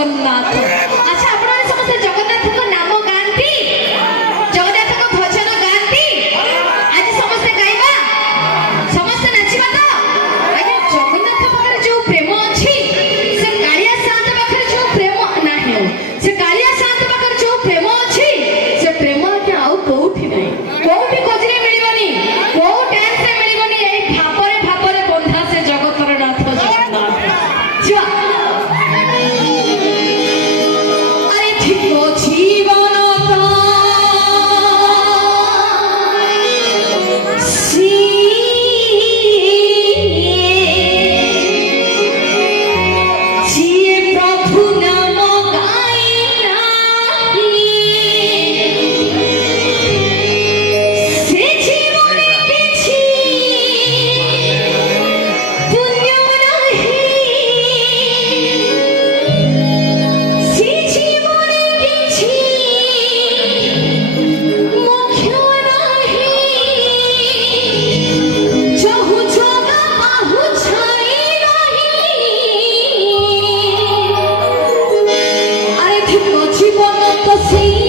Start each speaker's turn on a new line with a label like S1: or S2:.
S1: I'm Jagannath. keep on see